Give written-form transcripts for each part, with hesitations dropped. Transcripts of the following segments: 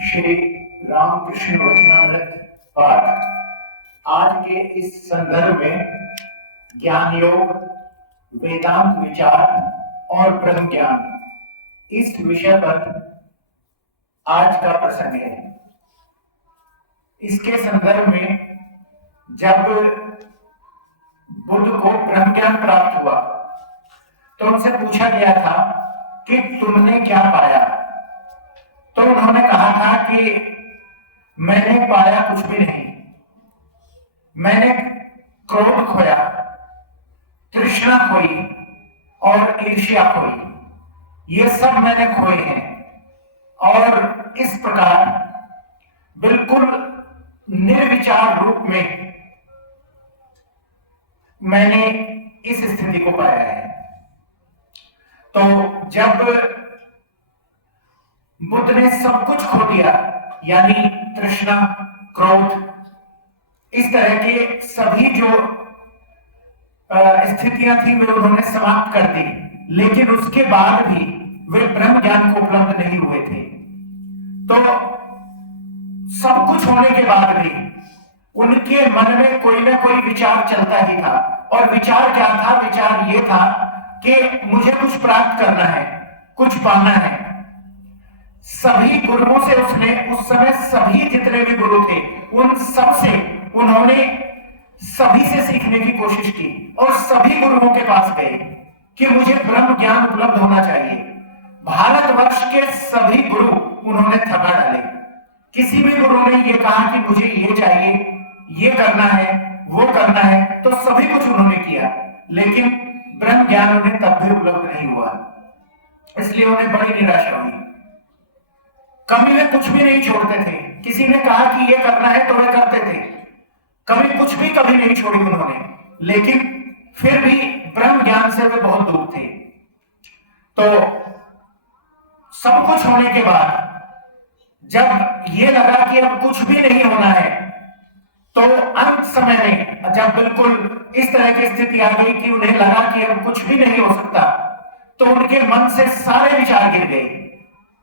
श्री रामकृष्ण वचनामृत पाठ। आज के इस संदर्भ में ज्ञान योग, वेदांत विचार और ब्रह्म ज्ञान, इस विषय पर आज का प्रसंग है। इसके संदर्भ में जब बुद्ध को ब्रह्म ज्ञान प्राप्त हुआ तो उनसे पूछा गया था कि तुमने क्या पाया। तो उन्होंने कहा था कि मैंने पाया कुछ भी नहीं, मैंने क्रोध खोया, तृष्णा खोई और ईर्ष्या खोई, ये सब मैंने खोए हैं। और इस प्रकार बिल्कुल निर्विचार रूप में मैंने इस स्थिति को पाया है। तो जब बुद्ध ने सब कुछ खो दिया, यानी तृष्णा, क्रोध, इस तरह के सभी जो स्थितियां थी वे उन्होंने समाप्त कर दी, लेकिन उसके बाद भी वे ब्रह्म ज्ञान को उपलब्ध नहीं हुए थे। तो सब कुछ होने के बाद भी उनके मन में कोई ना कोई विचार चलता ही था। और विचार क्या था? विचार ये था कि मुझे कुछ प्राप्त करना है, कुछ पाना है। सभी गुरुओं से उसने उस समय सभी जितने भी गुरु थे उन सब से उन्होंने सभी से सीखने की कोशिश की और सभी गुरुओं के पास गए कि मुझे ब्रह्म ज्ञान उपलब्ध होना चाहिए। भारतवर्ष के सभी गुरु उन्होंने थका डाले। किसी भी गुरु ने यह कहा कि मुझे ये चाहिए, ये करना है, वो करना है, तो सभी कुछ उन्होंने किया, लेकिन ब्रह्म ज्ञान उन्हें तब भी उपलब्ध नहीं हुआ। इसलिए उन्हें बड़ी निराशा हुई। कभी वे कुछ भी नहीं छोड़ते थे। किसी ने कहा कि ये करना है तो वे करते थे। कभी कुछ भी कभी नहीं छोड़ी उन्होंने, लेकिन फिर भी ब्रह्म ज्ञान से वे बहुत दूर थे। तो सब कुछ होने के बाद जब ये लगा कि अब कुछ भी नहीं होना है, तो अंत समय में जब बिल्कुल इस तरह की स्थिति आ गई कि उन्हें लगा कि अब कुछ भी नहीं हो सकता, तो उनके मन से सारे विचार गिर गए।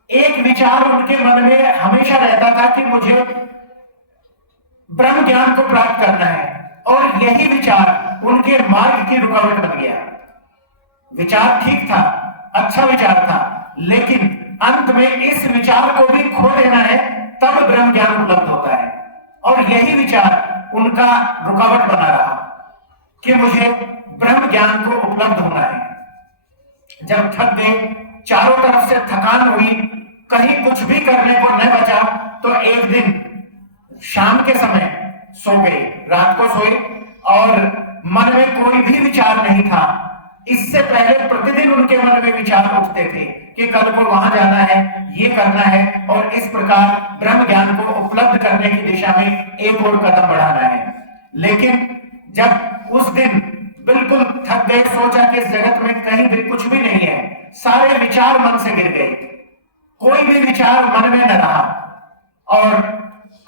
एक विचार उनके मन में हमेशा रहता था कि मुझे ब्रह्म ज्ञान को प्राप्त करना है, और यही विचार उनके मार्ग की रुकावट बन गया। विचार ठीक था, अच्छा विचार था, लेकिन अंत में इस विचार को भी खो देना है, तब ब्रह्म ज्ञान उपलब्ध होता है। और यही विचार उनका रुकावट बना रहा कि मुझे ब्रह्म ज्ञान को उपलब्ध होना है। जब थक गए, चारों तरफ से थकान हुई, कहीं कुछ भी करने को न बचा, तो एक दिन शाम के समय सो गए, रात को सोए और मन में कोई भी विचार नहीं था। इससे पहले प्रतिदिन उनके मन में विचार उठते थे कि कल को वहां जाना है, ये करना है, और इस प्रकार ब्रह्म ज्ञान को उपलब्ध करने की दिशा में एक और कदम बढ़ाना है। लेकिन जब उस दिन बिल्कुल थक गए, सोचा कि इस जगत में कहीं भी कुछ भी नहीं है, सारे विचार मन से गिर गए, कोई भी विचार मन में न रहा, और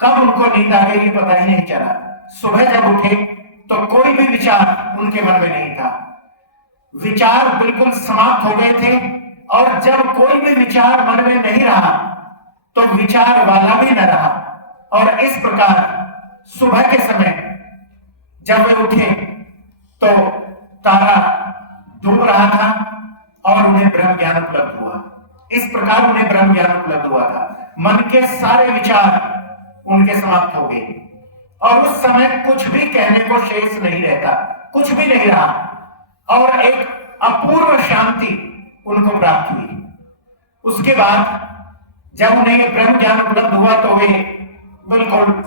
कब उनको नींद आ गई पता ही नहीं चला। सुबह जब उठे तो कोई भी विचार उनके मन में नहीं था, विचार बिल्कुल समाप्त हो गए थे। और जब कोई भी विचार मन में नहीं रहा तो विचार वाला भी न रहा। और इस प्रकार सुबह के समय जब वे उठे तो तारा डूब रहा था और उन्हें ब्रह्म ज्ञान उपलब्ध हुआ। इस प्रकार उन्हें ब्रह्म ज्ञान उपलब्ध हुआ था। मन के सारे विचार उनके समाप्त हो गए और उस समय कुछ भी कहने को शेष नहीं रहता, कुछ भी नहीं रहा, और एक अपूर्व शांति उनको प्राप्त हुई। उसके बाद जब उन्हें ब्रह्म ज्ञान उपलब्ध हुआ तो वे बिल्कुल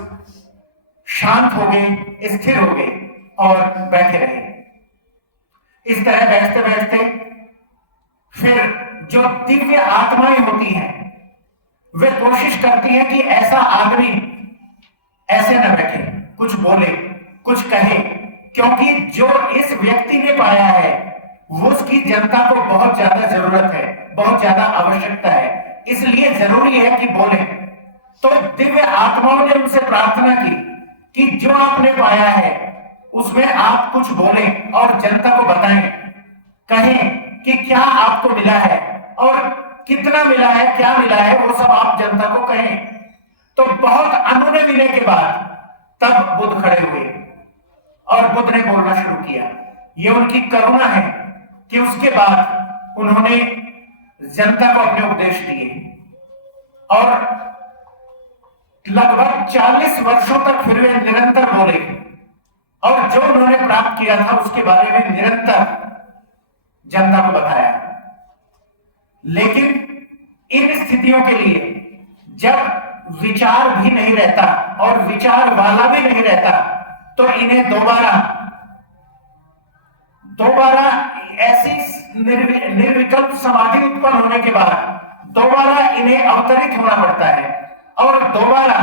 शांत हो गए, स्थिर हो गए और बैठे रहे। इस तरह बैठते बैठते फिर जो दिव्य आत्माएं होती हैं वे कोशिश करती हैं कि ऐसा आदमी ऐसे न बैठे, कुछ बोले, कुछ कहे, क्योंकि जो इस व्यक्ति ने पाया है वो उसकी जनता को बहुत ज्यादा जरूरत है, बहुत ज्यादा आवश्यकता है, इसलिए जरूरी है कि बोले। तो दिव्य आत्माओं ने उनसे प्रार्थना की कि जो आपने पाया है उसमें आप कुछ बोलें और जनता को बताएं, कहें कि क्या आपको मिला है और कितना मिला है, क्या मिला है, वो सब आप जनता को कहें। तो बहुत अनुनय विनय के बाद तब बुद्ध खड़े हुए और बुद्ध ने बोलना शुरू किया। ये उनकी करुणा है कि उसके बाद उन्होंने जनता को अपने उपदेश दिए और लगभग 40 वर्षों तक फिर वे निरंतर बोले और जो उन्होंने प्राप्त किया था उसके बारे में निरंतर जनता को बताया। लेकिन इन स्थितियों के लिए जब विचार भी नहीं रहता और विचार वाला भी नहीं रहता तो इन्हें दोबारा ऐसी निर्विकल्प समाधि उत्पन्न होने के बाद दोबारा इन्हें अवतरित होना पड़ता है और दोबारा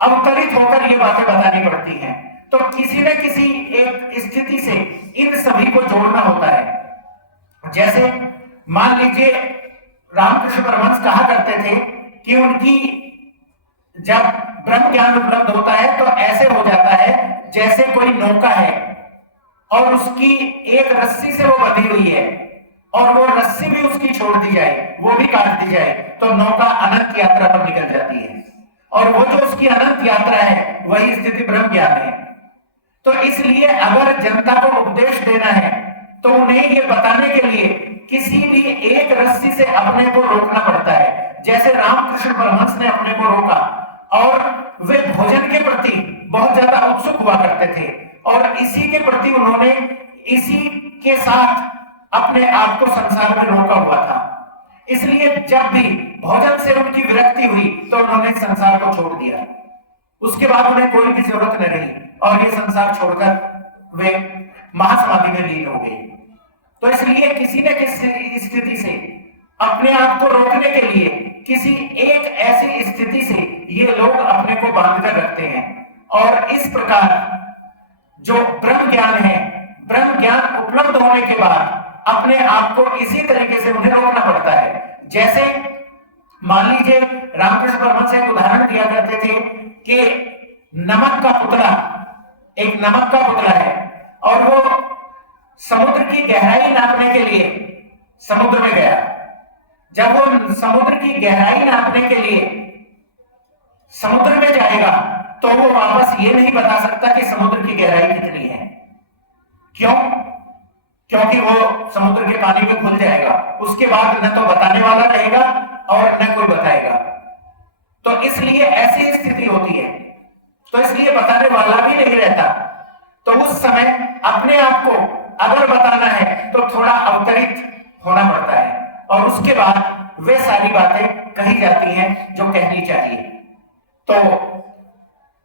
अवतरित होकर ये बातें बतानी पड़ती हैं। तो किसी न किसी एक स्थिति से इन सभी को जोड़ना होता है। जैसे मान लीजिए रामकृष्ण परमहंस कहा करते थे कि उनकी जब ब्रह्म ज्ञान उपलब्ध होता है तो ऐसे हो जाता है जैसे कोई नौका है और उसकी एक रस्सी से वो बंधी हुई है और वो रस्सी भी उसकी छोड़ दी जाए, वो भी काट दी जाए तो नौका अनंत यात्रा पर निकल जाती है और वो जो उसकी अनंत यात्रा है वही स्थिति ब्रह्म ज्ञान है। तो इसलिए अगर जनता को उपदेश देना है तो उन्हें ये बताने के लिए किसी भी एक रस्सी से अपने को रोकना पड़ता है। जैसे रामकृष्ण परमहंस ने अपने को रोका और वे भोजन के प्रति बहुत ज्यादा उत्सुक हुआ करते थे और इसी के प्रति उन्होंने इसी के साथ अपने आप को संसार में रोका हुआ था। इसलिए जब भी भोजन से उनकी विरक्ति हुई तो उन्होंने संसार को छोड़ दिया। उसके बाद उन्हें कोई भी जरूरत नहीं रही और ये संसार छोड़कर वे महासमाधि में लीन हो गए। तो इसलिए किसी न किसी स्थिति से अपने आप को रोकने के लिए किसी एक ऐसी स्थिति से ये लोग अपने को बांधकर रखते हैं और इस प्रकार जो ब्रह्म ज्ञान है, ब्रह्म ज्ञान उपलब्ध होने के बाद अपने आप को इसी तरीके से उन्हें रोकना पड़ता है। जैसे मान लीजिए रामकृष्ण परमहंस एक उदाहरण दिया करते थे कि नमक का पुतला, एक नमक का पुतला है और वो समुद्र की गहराई नापने के लिए समुद्र में गया। जब वो समुद्र की गहराई नापने के लिए समुद्र में जाएगा तो वो वापस ये नहीं बता सकता कि समुद्र की गहराई कितनी है। क्यों? क्योंकि वो समुद्र के पानी में घुल जाएगा। उसके बाद न तो बताने वाला रहेगा और न कोई बताएगा। तो इसलिए ऐसी स्थिति होती है, तो इसलिए बताने वाला भी नहीं रहता। तो उस समय अपने आप को अगर बताना है तो थोड़ा अवतरित होना पड़ता है और उसके बाद वे सारी बातें कही जाती हैं जो कहनी चाहिए। तो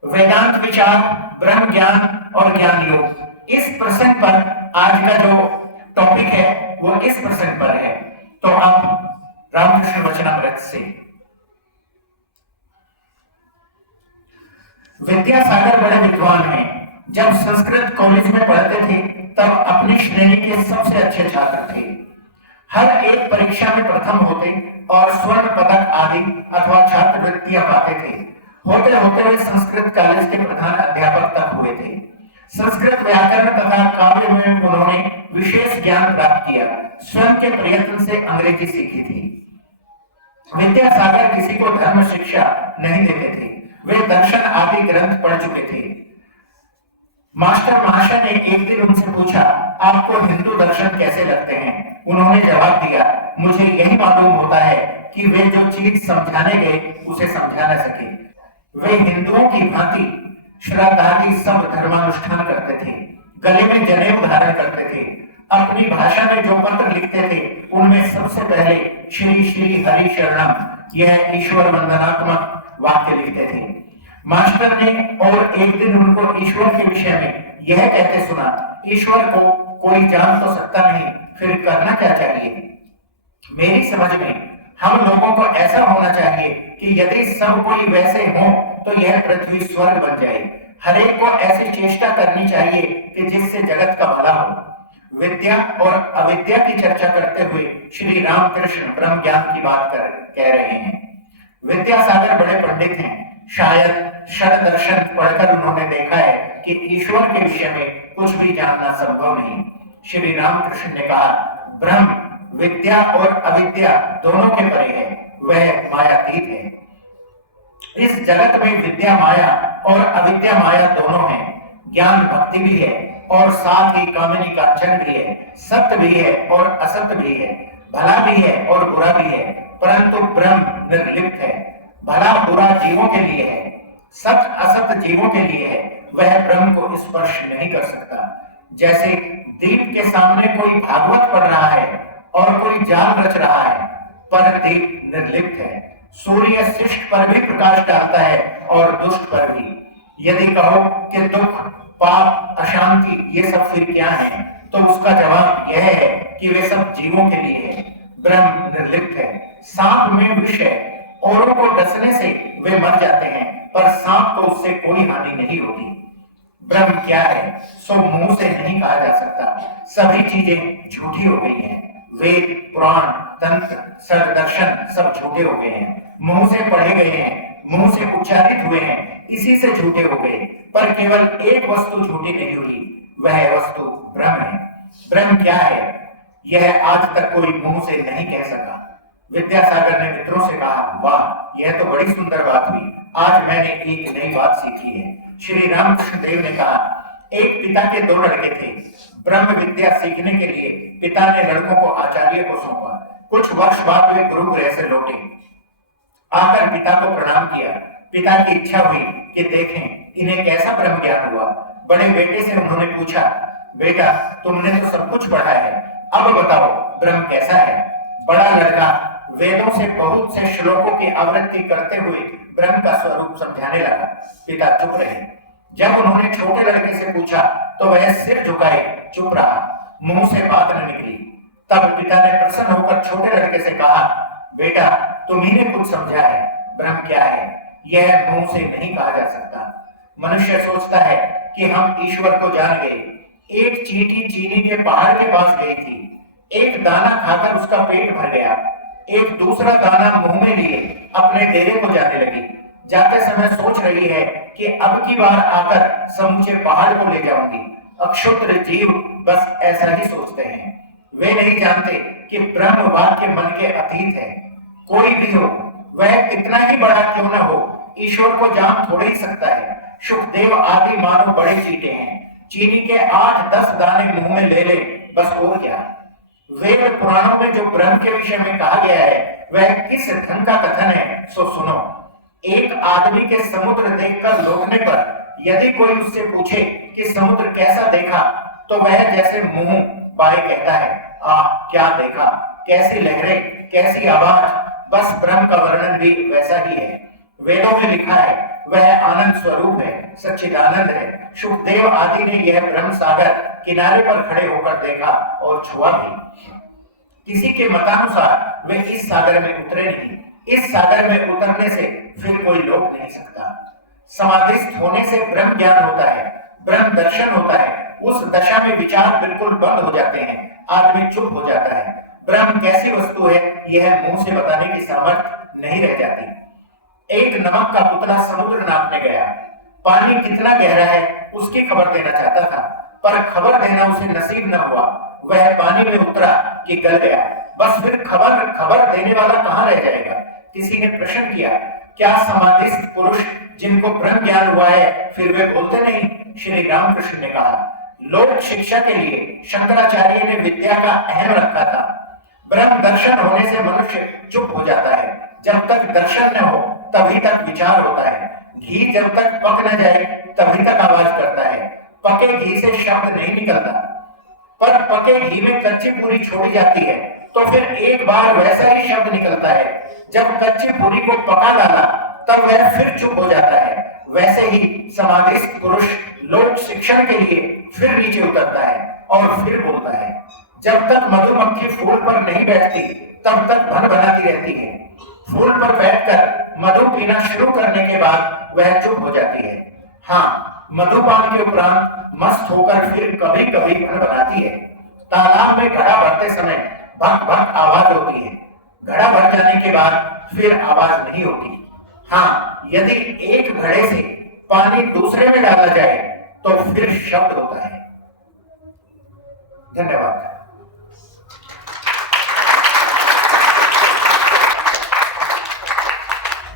वेदांत विचार, ब्रह्म ज्ञान और ज्ञान योग, इस प्रसंग पर आज का जो टॉपिक है वो इस प्रसंग पर है। तो अब रामकृष्ण वचनामृत से विद्यासागर बड़े विद्वान हैं। जब संस्कृत कॉलेज में पढ़ते थे तब अपनी श्रेणी के सबसे अच्छे छात्र थे। हर एक परीक्षा में प्रथम होते और स्वर्ण पदक आदि अथवा छात्रवृत्तियां पाते थे। होते होते वे संस्कृत कॉलेज के प्रधान अध्यापक तक हुए थे। संस्कृत व्याकरण तथा काव्य में उन्होंने विशेष ज्ञान प्राप्त किया। स्वयं के प्रयत्न से अंग्रेजी सीखी थी। विद्यासागर किसी को धर्म शिक्षा नहीं देते थे, वे दर्शन आदि ग्रंथ पढ़ चुके थे। मास्टर महाशय ने एक दिन उनसे पूछा, आपको हिंदू दर्शन कैसे लगते हैं? उन्होंने जवाब दिया, मुझे यही मालूम होता है कि वे जो चीज समझाने गए उसे समझा न सके। वे हिंदुओं की भांति श्राद्धादि सब धर्मानुष्ठान करते थे, गले में जनेऊ धारण करते थे, अपनी भाषा में जो पत्र लिखते थे उनमें सबसे पहले श्री श्री हरि शरणम यह ईश्वर वंदनात्मक वाक्य लिखते थे। मास्टर ने और एक दिन उनको ईश्वर के विषय में यह कहते सुना, ईश्वर को कोई जान तो सकता नहीं, फिर करना क्या चाहिए? मेरी समझ में हम लोगों को ऐसा होना चाहिए कि यदि सब कोई वैसे हो तो यह पृथ्वी स्वर्ग बन जाए। हर एक को ऐसी चेष्टा करनी चाहिए कि जिससे जगत का भला हो। विद्या और अविद्या की चर्चा करते हुए श्री रामकृष्ण ब्रह्म ज्ञान की बात कह रहे हैं। विद्यासागर बड़े पंडित हैं, शायद षड दर्शन पढ़कर उन्होंने देखा है कि ईश्वर के विषय में कुछ भी जानना संभव नहीं। श्री रामकृष्ण ने कहा, ब्रह्म विद्या और अविद्या दोनों के परे है, वह मायातीत है। इस जगत में विद्या माया और अविद्या माया दोनों हैं। ज्ञान भक्ति भी है और साथ ही कामिनी कांचन भी है, सत्य भी है और असत्य भी है, भला भी है और बुरा भी है, परंतु ब्रह्म निर्लिप्त है। भला बुरा जीवों के लिए है, सत्य असत्य जीवों के लिए है। वह ब्रह्म को स्पर्श नहीं कर सकता। जैसे दीप के सामने कोई भागवत पढ़ रहा है और कोई जाल रच रहा है, पर दीप निर्लिप्त है। सूर्य शिष्ट पर भी प्रकाश डालता है और दुष्ट पर भी। यदि कहो कि दुख, पाप, अशांति ये सब फिर क्या है, तो उसका जवाब यह है कि वे सब जीवों के लिए है। ब्रह्म निर्लिप्त है। सांप में विष है, औरों को डसने से वे मर जाते हैं, पर सांप को उससे कोई हानि नहीं होती। ब्रह्म क्या है सो मुंह से नहीं कहा जा सकता। सभी चीजें झूठी हो गई हैं। वेद, पुराण, तंत्र, सदर्शन सब झूठे हो गए हैं। मुंह से पढ़े गए हैं, मुंह से उच्चारित हुए हैं, इसी से झूठे हो गए। पर केवल एक वस्तु झूठी नहीं हुई, वह वस्तु ब्रह्म है। ब्रह्म क्या है यह आज तक कोई मुंह से नहीं कह सका। विद्यासागर ने मित्रों से कहा, वाह, यह तो बड़ी सुंदर बात हुई। आज मैंने एक नई बात सीखी है। श्री रामकृष्ण देव ने कहा, एक पिता के दो लड़के थे। ब्रह्म विद्या सीखने के लिए पिता ने लड़कों को आचार्य को सौंपा। कुछ वर्ष बाद वे गुरुगृह से लौटे। आकर पिता को प्रणाम किया। पिता की इच्छा हुई कि देखें इन्हें कैसा ब्रह्म ज्ञान हुआ। बड़े बेटे से उन्होंने पूछा, बेटा तुमने तो सब कुछ पढ़ा है, अब बताओ ब्रह्म कैसा है। बड़ा लड़का वेदों से बहुत से श्लोकों की आवृत्ति करते हुए ब्रह्म का स्वरूप समझाने लगा। पिता चुप रहे। जब उन्होंने छोटे लड़के से पूछा तो वह सिर झुकाए चुप रहा, मुंह से बात न निकली। तब पिता ने प्रसन्न होकर छोटे लड़के से कहा, बेटा तुम्ही ने कुछ समझा है, ब्रह्म क्या है यह मुंह से नहीं कहा जा सकता। मनुष्य सोचता है कि हम ईश्वर को जान गए। एक चींटी चीनी के पहाड़ के पास गई थी। एक दाना खाकर उसका पेट भर गया। एक दूसरा दाना मुंह में लिए अपने डेरे को जाने लगी। जाते समय सोच रही है कि अब की बार आकर समूचे पहाड़ को ले जाऊंगी। अक्षुद्र जीव बस ऐसा ही सोचते हैं। वे नहीं जानते कि ब्रह्म वाक्य मन के अतीत है। कोई भी हो, वह कितना ही बड़ा क्यों न हो, ईश्वर को जान थोड़े ही सकता है। सुखदेव आदि मानो बड़े चीटे हैं। चीनी के 8-10 दाने मुंह में ले ले, बस और क्या। वेद पुराणों में जो ब्रह्म के विषय में कहा गया है वह किस ढंग का कथन है सो सुनो। एक आदमी के समुद्र देखकर लौटने पर यदि कोई उससे पूछे कि समुद्र कैसा देखा, तो वह जैसे मुंह बाए कहता है, क्या देखा, कैसी लहरें, कैसी आवाज। बस ब्रह्म का वर्णन भी वैसा ही है। वेदों में लिखा है वह आनंद स्वरूप है, सच्चिदानंद है। सुखदेव आदि ने यह ब्रह्म सागर किनारे पर खड़े होकर देखा और छुआ भी। किसी के मतानुसार वे इस सागर में उतरे नहीं। इस सागर में उतरने से फिर कोई रोक नहीं सकता। समाधिस्थ होने से ब्रह्म ज्ञान होता है, ब्रह्म दर्शन होता है। उस दशा में विचार बिल्कुल बंद हो जाते हैं, आदमी चुप हो जाता है। ब्रह्म कैसी वस्तु है यह मुंह से बताने की सामर्थ्य नहीं रह जाती। एक नमक का पुतला समुद्र नापने गया। पानी कितना गहरा है उसकी खबर देना चाहता था, पर खबर देना उसे नसीब न हुआ। वह पानी में उतरा कि गल गया। बस फिर खबर देने वाला कहां रह जाएगा। किसी ने प्रश्न किया, क्या समाधिस्थ पुरुष जिनको ब्रह्म ज्ञान हुआ है फिर वे बोलते नहीं। श्री रामकृष्ण ने कहा, लोक शिक्षा के लिए शंकराचार्य ने विद्या का अहम रखा था। ब्रह्म दर्शन होने से मनुष्य चुप हो जाता है। जब तक दर्शन न हो तभी तक विचार होता है। घी जब तक पक न जाए तभी तक आवाज करता है। पके घी से शब्द नहीं निकलता, पर पके घी में कच्ची पूरी छोड़ी जाती है तो फिर एक बार वैसा ही शब्द निकलता है। जब कच्ची पूरी को पका डाला तब वह फिर चुप हो जाता है। वैसे ही समाधिस्थ पुरुष लोक शिक्षण के लिए फिर नीचे उतरता है और फिर बोलता है। जब तक मधुमक्खी फूल पर नहीं बैठती तब तक भन बनाती रहती है। फूल पर बैठकर मधु पीना शुरू करने के बाद वह चुप हो जाती है। हाँ, मधुपान के उपरांत मस्त होकर फिर कभी कभी भन बनाती है। तालाब में घड़ा भरते समय भक भक आवाज होती है। घड़ा भर जाने के बाद फिर आवाज नहीं होती। हाँ, यदि एक घड़े से पानी दूसरे में डाला जाए तो फिर शब्द होता है। धन्यवाद।